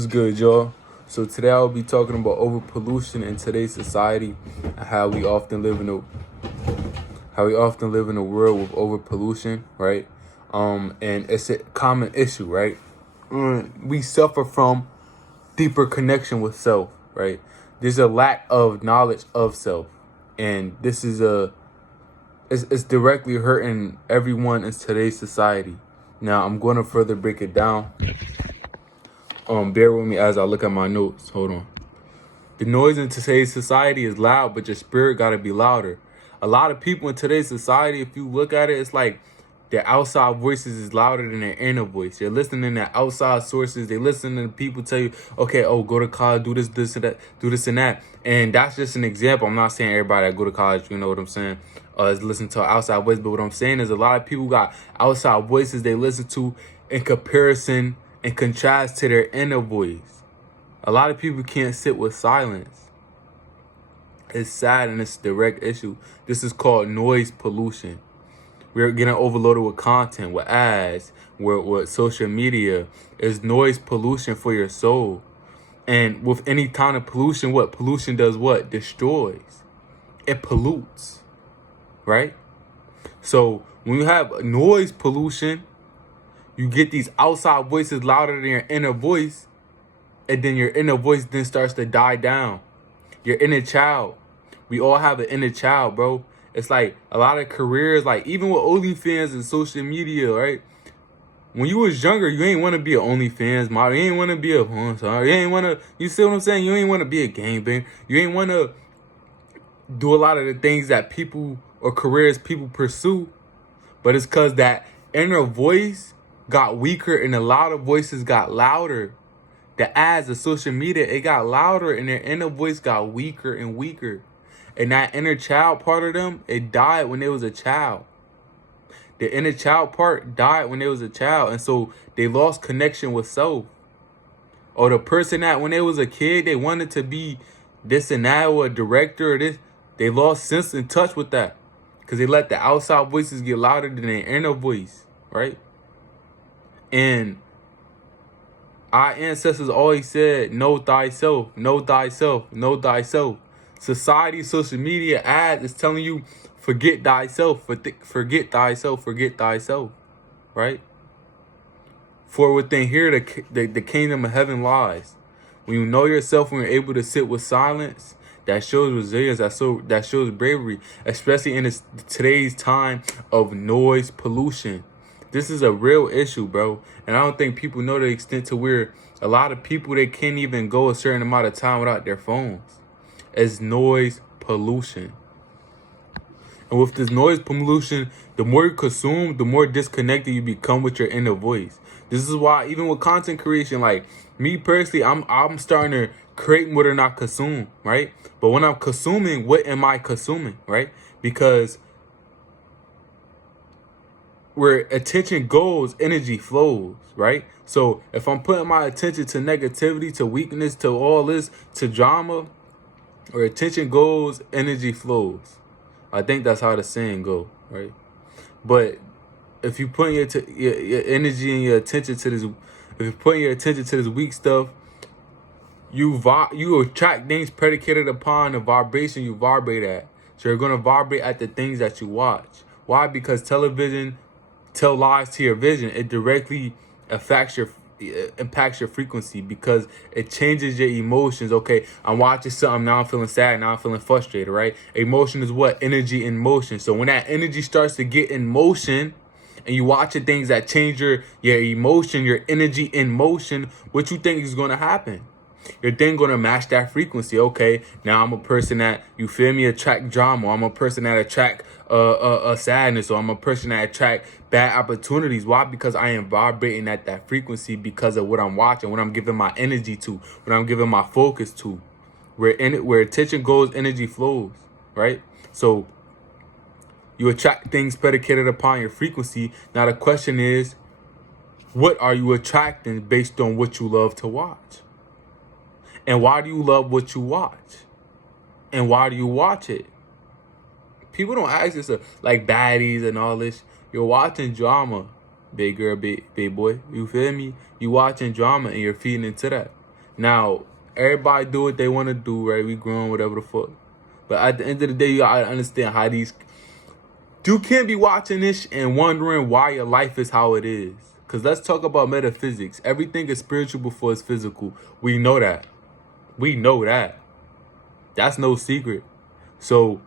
What's good, y'all? So today I'll be talking about overpollution in today's society and how we often live in a world with overpollution, right? And it's a common issue, right? We suffer from deeper connection with self, right? There's a lack of knowledge of self, and this is it's directly hurting everyone in today's society. Now I'm going to further break it down. Bear with me as I look at my notes. Hold on. The noise in today's society is loud, but your spirit gotta be louder. A lot of people in today's society, if you look at it, it's like their outside voices is louder than their inner voice. They're listening to outside sources. They listen to people tell you, okay, go to college, do this and that, do this and that. And that's just an example. I'm not saying everybody that go to college, you know what I'm saying, is listening to an outside voice. But what I'm saying is a lot of people got outside voices they listen to in comparison and contrast to their inner voice. A lot of people can't sit with silence. It's sad and it's a direct issue. This is called noise pollution. We're getting overloaded with content, with ads, with social media. It's noise pollution for your soul. And with any kind of pollution, what pollution does what? Destroys. It pollutes, right? So when you have noise pollution, you get these outside voices louder than your inner voice, and then your inner voice then starts to die down. Your inner child. We all have an inner child, bro. It's like a lot of careers, like even with OnlyFans and social media, right? When you was younger, you ain't want to be an OnlyFans model. You ain't want to be a porn star. You ain't want to, you see what I'm saying? You ain't want to be a gangbanger. You ain't want to do a lot of the things that people or careers people pursue. But it's because that inner voice got weaker and the louder voices got louder. The ads, the social media, it got louder and their inner voice got weaker and weaker. And that inner child part of them, it died when they was a child. The inner child part died when they was a child. And so they lost connection with self. Or the person that when they was a kid, they wanted to be this and that or a director or this. They lost sense and touch with that. Because they let the outside voices get louder than their inner voice, right? And our ancestors always said, know thyself, know thyself, know thyself. Society, social media, ads is telling you, forget thyself, forget thyself, forget thyself, right? For within here, the kingdom of heaven lies. When you know yourself, when you're able to sit with silence, that shows resilience, that shows bravery, especially in today's time of noise pollution. This is a real issue, bro. And I don't think people know the extent to where a lot of people, they can't even go a certain amount of time without their phones. It's noise pollution. And with this noise pollution, the more you consume, the more disconnected you become with your inner voice. This is why even with content creation, like me personally, I'm starting to create more than I consume, right? But when I'm consuming, what am I consuming, right? Because where attention goes, energy flows, right? So if I'm putting my attention to negativity, to weakness, to all this, to drama, where attention goes, energy flows. I think that's how the saying go, right? But if you put your energy and your attention to this, if you're putting your attention to this weak stuff, you attract things predicated upon the vibration you vibrate at. So you're gonna vibrate at the things that you watch. Why? Because television tell lies to your vision. It directly impacts your frequency because it changes your emotions. Okay, I'm watching something, now I'm feeling sad, now I'm feeling frustrated, right? Emotion is what? Energy in motion. So when that energy starts to get in motion and you watching things that change your emotion, your energy in motion, what you think is going to happen? You're then going to match that frequency. Okay, now I'm a person that, you feel me, attract drama. I'm a person that attract sadness, or I'm a person that attract bad opportunities. Why? Because I am vibrating at that frequency because of what I'm watching, what I'm giving my energy to, what I'm giving my focus to. Where attention goes, energy flows, right? So you attract things predicated upon your frequency. Now the question is, what are you attracting based on what you love to watch? And why do you love what you watch? And why do you watch it? People don't ask this like baddies and all this. You're watching drama, big girl, big boy. You feel me? You watching drama and you're feeding into that. Now, everybody do what they want to do, right? We growing, whatever the fuck. But at the end of the day, you gotta understand how these... You can't be watching this and wondering why your life is how it is. Because let's talk about metaphysics. Everything is spiritual before it's physical. We know that. We know that. That's no secret. So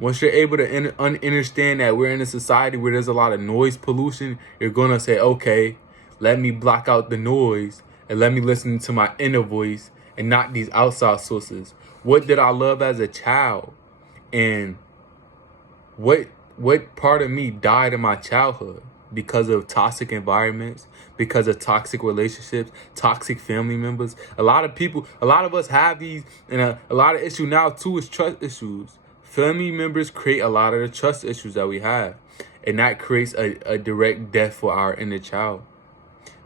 once you're able to understand that we're in a society where there's a lot of noise pollution, you're going to say, okay, let me block out the noise and let me listen to my inner voice and not these outside sources. What did I love as a child? And what part of me died in my childhood because of toxic environments, because of toxic relationships, toxic family members? A lot of us have these, and a lot of issue now too is trust issues. Family members create a lot of the trust issues that we have, and that creates a direct death for our inner child.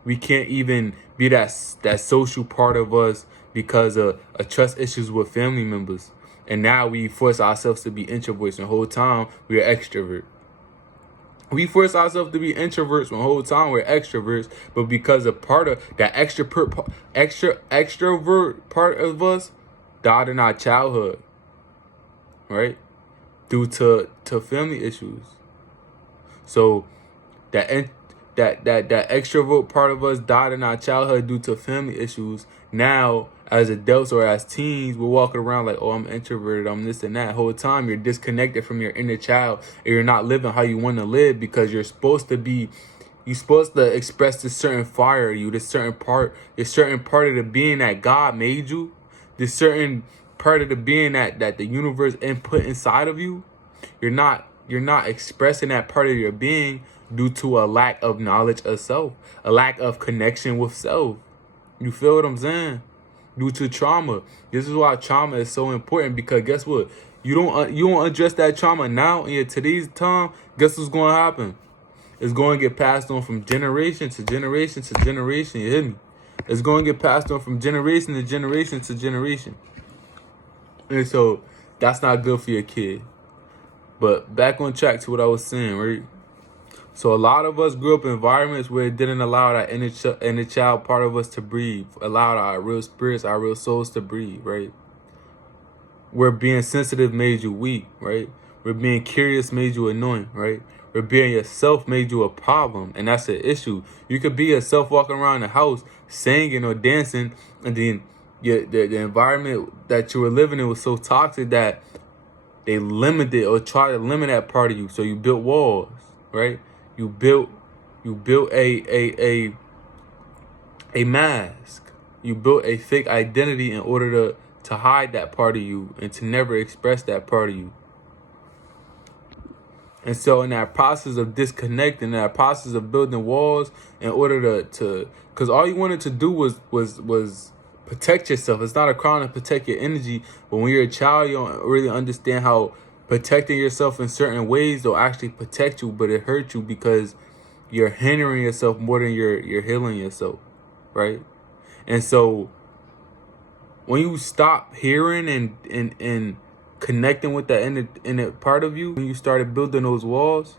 We can't even be that social part of us because of trust issues with family members. And now we force ourselves to be introverts, and the whole time we're extrovert. We force ourselves to be introverts when the whole time we're extroverts, but because a part of that extrovert part of us died in our childhood, right? Due to family issues. So that extrovert part of us died in our childhood due to family issues. Now, as adults or as teens, we're walking around like, oh, I'm introverted, I'm this and that. The whole time you're disconnected from your inner child, and you're not living how you want to live because you're supposed to express this certain fire in you, this certain part of the being that God made you, this certain part of the being that the universe input inside of you. You're not expressing that part of your being due to a lack of knowledge of self, a lack of connection with self. You feel what I'm saying? Due to trauma. This is why trauma is so important, because guess what? You don't address that trauma now in today's time. Guess what's going to happen? It's going to get passed on from generation to generation to generation. You hear me? It's going to get passed on from generation to generation to generation. And so that's not good for your kid. But back on track to what I was saying, right? So a lot of us grew up in environments where it didn't allow that inner child part of us to breathe, allowed our real spirits, our real souls to breathe, right? Where being sensitive made you weak, right? Where being curious made you annoying, right? Where being yourself made you a problem, and that's an issue. You could be yourself walking around the house singing or dancing, and then the environment that you were living in was so toxic that they limited or tried to limit that part of you. So you built walls, right? You built a mask. You built a fake identity in order to hide that part of you and to never express that part of you. And so in that process of disconnecting, that process of building walls in order to because all you wanted to do was protect yourself. It's not a crime to protect your energy, but when you're a child, you don't really understand how protecting yourself in certain ways will actually protect you, but it hurts you because you're hindering yourself more than you're healing yourself, right? And so when you stop hearing and connecting with that inner part of you, when you started building those walls,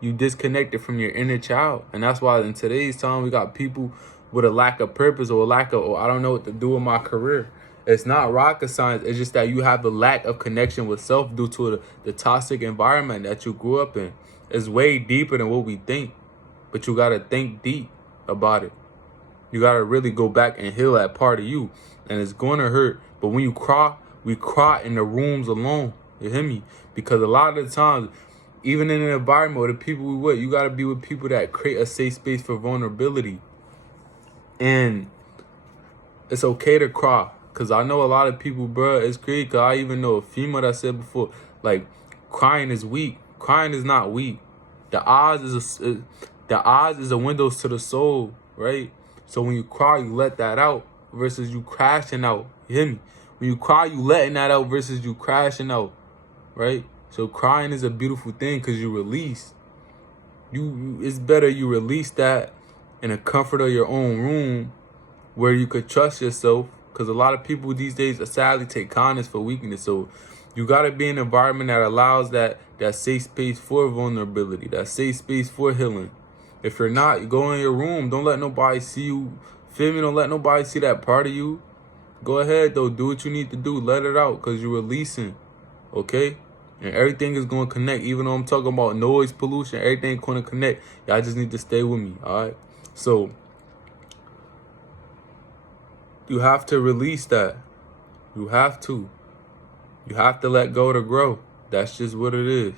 you disconnected from your inner child. And that's why in today's time we got people with a lack of purpose or I don't know what to do with my career. It's not rocket science. It's just that you have the lack of connection with self due to the toxic environment that you grew up in. It's way deeper than what we think. But you got to think deep about it. You got to really go back and heal that part of you. And it's going to hurt. But when you cry, we cry in the rooms alone. You hear me? Because a lot of the times, even in an environment with the people we with, you got to be with people that create a safe space for vulnerability. And it's okay to cry. Because I know a lot of people, bro, it's crazy. Because I even know a female that said before, like, crying is weak. Crying is not weak. The eyes is a window to the soul, right? So when you cry, you let that out versus you crashing out. You hear me? When you cry, you letting that out versus you crashing out, right? So crying is a beautiful thing because you release. It's better you release that in the comfort of your own room where you could trust yourself. Because a lot of people these days sadly take kindness for weakness. So you got to be in an environment that allows that safe space for vulnerability, that safe space for healing. If you're not, you go in your room. Don't let nobody see you Feel me? Don't let nobody see that part of you. Go ahead, though. Do what you need to do. Let it out, because you're releasing. Okay? And everything is going to connect. Even though I'm talking about noise pollution, everything going to connect. Y'all just need to stay with me, all right? So, you have to release that. You have to. You have to let go to grow. That's just what it is.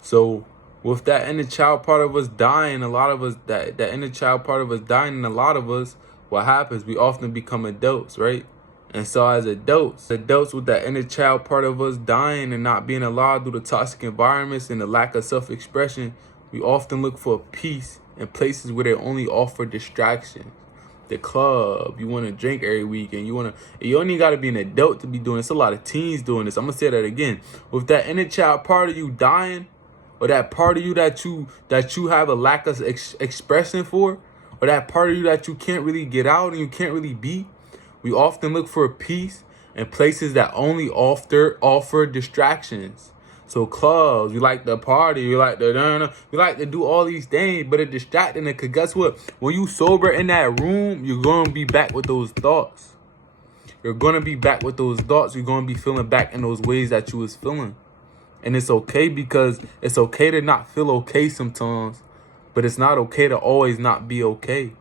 So, with that inner child part of us dying, a lot of us, that inner child part of us dying, and a lot of us, what happens? We often become adults, right? And so as adults with that inner child part of us dying and not being allowed due to toxic environments and the lack of self-expression, we often look for peace in places where they only offer distractions. The club, you want to drink every week, and you only got to be an adult to be doing this. A lot of teens doing this. I'm going to say that again. With that inner child part of you dying, or that part of you that you have a lack of expression for, or that part of you that you can't really get out and you can't really be, we often look for peace in places that only offer distractions. So clubs, we like to party, we like to do all these things, but it's distracting. Because guess what? When you sober in that room, you're going to be back with those thoughts. You're going to be back with those thoughts. You're going to be feeling back in those ways that you was feeling. And it's okay, because it's okay to not feel okay sometimes, but it's not okay to always not be okay.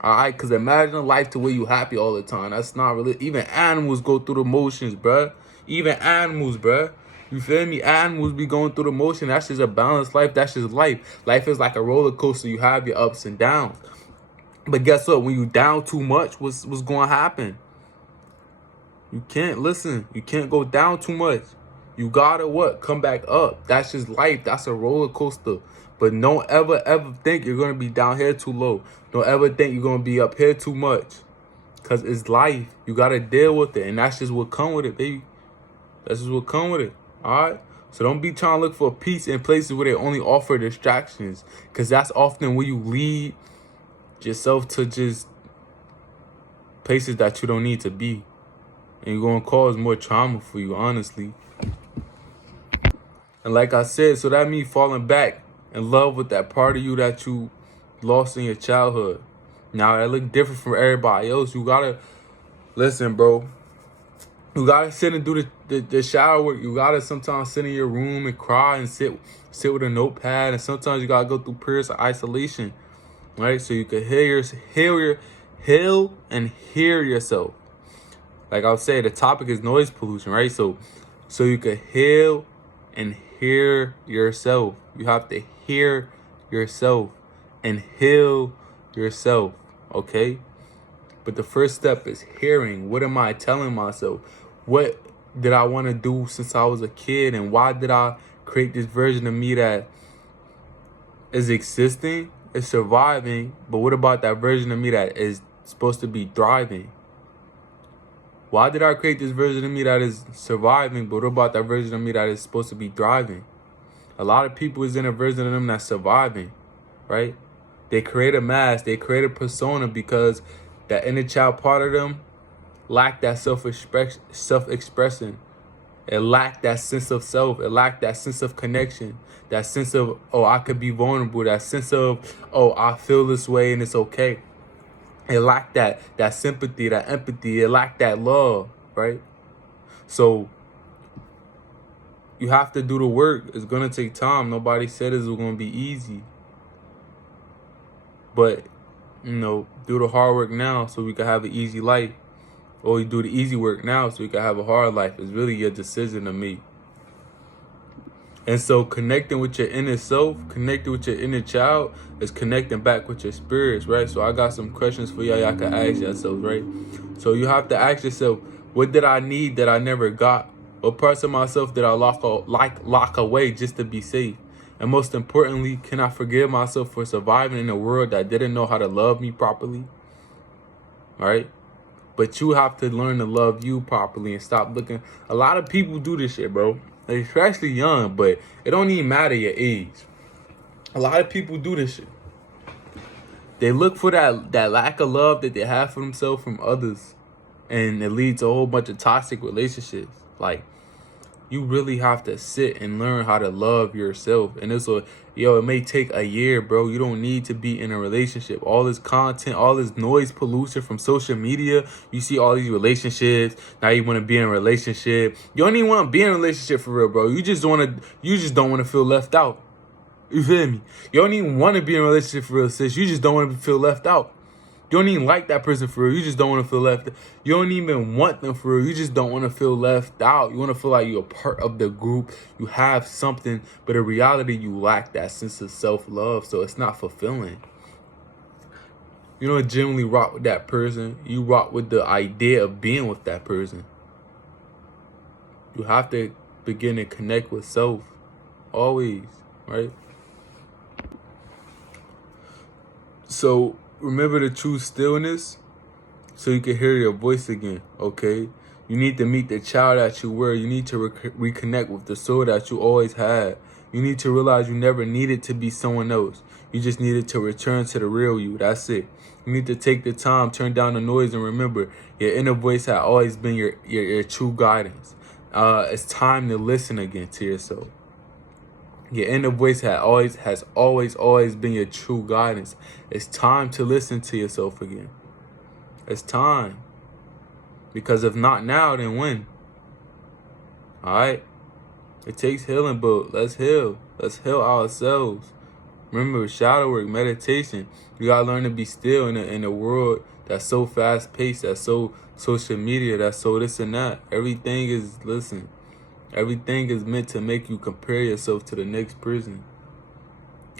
All right? Because imagine a life to where you happy all the time. That's not really... Even animals go through the motions, bruh. Even animals, bruh. You feel me? Animals be going through the motion. That's just a balanced life. That's just life. Life is like a roller coaster. You have your ups and downs. But guess what? When you down too much, what's going to happen? You can't listen. You can't go down too much. You gotta what? Come back up. That's just life. That's a roller coaster. But don't ever think you're gonna be down here too low. Don't ever think you're gonna be up here too much. Cause it's life. You gotta deal with it. And that's just what come with it, baby. That's just what come with it. Alright? So don't be trying to look for peace in places where they only offer distractions. Cause that's often where you lead yourself to just places that you don't need to be. And you're gonna cause more trauma for you, honestly. And like I said, so that means falling back in love with that part of you that you lost in your childhood. Now, that look different from everybody else. You gotta, listen, bro. You gotta sit and do the shower work. You gotta sometimes sit in your room and cry and sit with a notepad. And sometimes you gotta go through periods of isolation, right? So you can heal and hear yourself. Like I was saying, the topic is noise pollution, right? So you can heal and hear yourself. You have to hear yourself and heal yourself, okay? But the first step is hearing. What am I telling myself? What did I want to do since I was a kid? And why did I create this version of me that is existing, is surviving? But what about that version of me that is supposed to be thriving? Why did I create this version of me that is surviving, but what about that version of me that is supposed to be thriving? A lot of people is in a version of them that's surviving, right? They create a mask, they create a persona because that inner child part of them lacked that self-expression. It lacked that sense of self. It lacked that sense of connection. That sense of, oh, I could be vulnerable. That sense of, oh, I feel this way and it's okay. It lacked that sympathy, that empathy. It lacked that love, right? So you have to do the work. It's going to take time. Nobody said it's going to be easy. But, do the hard work now so we can have an easy life. Or you do the easy work now so you can have a hard life. It's really your decision to make. And so connecting with your inner self, connecting with your inner child is connecting back with your spirits, right? So I got some questions for y'all. Y'all can ask yourselves, right? So you have to ask yourself, what did I need that I never got? What parts of myself did I lock away just to be safe? And most importantly, can I forgive myself for surviving in a world that didn't know how to love me properly? Right? But you have to learn to love you properly and stop looking. A lot of people do this shit, bro. Especially young, but it don't even matter your age. A lot of people do this shit. They look for that lack of love that they have for themselves from others. And it leads to a whole bunch of toxic relationships. Like, You really have to sit and learn how to love yourself. And it may take a year, bro. You don't need to be in a relationship. All this content, all this noise pollution from social media. You see all these relationships. Now you want to be in a relationship. You don't even want to be in a relationship for real, bro. You just don't want to feel left out. You feel me? You don't even want to be in a relationship for real, sis. You just don't want to feel left out. You don't even like that person for real. You just don't want to feel left. You don't even want them for real. You just don't want to feel left out. You want to feel like you're a part of the group. You have something, but in reality, you lack that sense of self-love. So it's not fulfilling. You don't generally rock with that person. You rock with the idea of being with that person. You have to begin to connect with self. Always, right? So remember to choose stillness so you can hear your voice again, okay? You need to meet the child that you were. You need to reconnect with the soul that you always had. You need to realize you never needed to be someone else. You just needed to return to the real you. That's it. You need to take the time, turn down the noise, and remember, your inner voice has always been your true guidance. It's time to listen again to yourself. Your inner voice has always been your true guidance. It's time to listen to yourself again. It's time. Because if not now, then when? Alright? It takes healing, but let's heal. Let's heal ourselves. Remember, shadow work, meditation. You gotta learn to be still in a world that's so fast paced, that's so social media, that's so this and that. Everything is meant to make you compare yourself to the next person.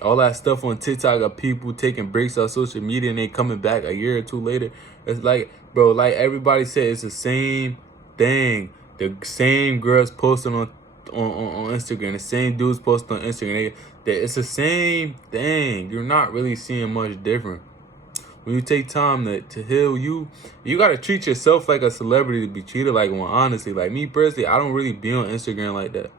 All that stuff on TikTok of people taking breaks on social media and they coming back a year or two later. It's like, bro, like everybody said, it's the same thing. The same girls posting on Instagram, the same dudes posting on Instagram. It's the same thing. You're not really seeing much different. When you take time to heal you got to treat yourself like a celebrity to be treated like one, honestly. Like me personally, I don't really be on Instagram like that.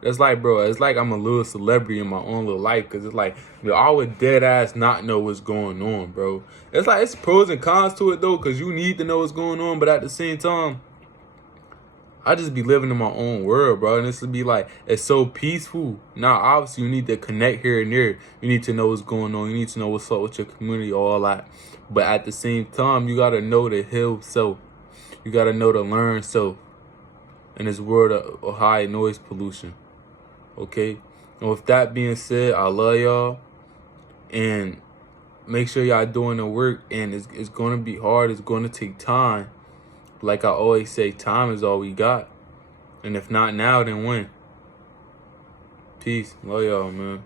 It's like, bro, it's like I'm a little celebrity in my own little life. Because it's like, I would dead ass not know what's going on, bro. It's like, it's pros and cons to it, though, because you need to know what's going on. But at the same time, I just be living in my own world, bro. And this would be like, it's so peaceful. Now, obviously, you need to connect here and there. You need to know what's going on. You need to know what's up with your community, all that. But at the same time, you got to know to heal self. You got to know to learn self in this world of high noise pollution. Okay? And with that being said, I love y'all. And make sure y'all doing the work. And it's going to be hard. It's going to take time. Like I always say, time is all we got. And if not now, then when? Peace. Love y'all, man.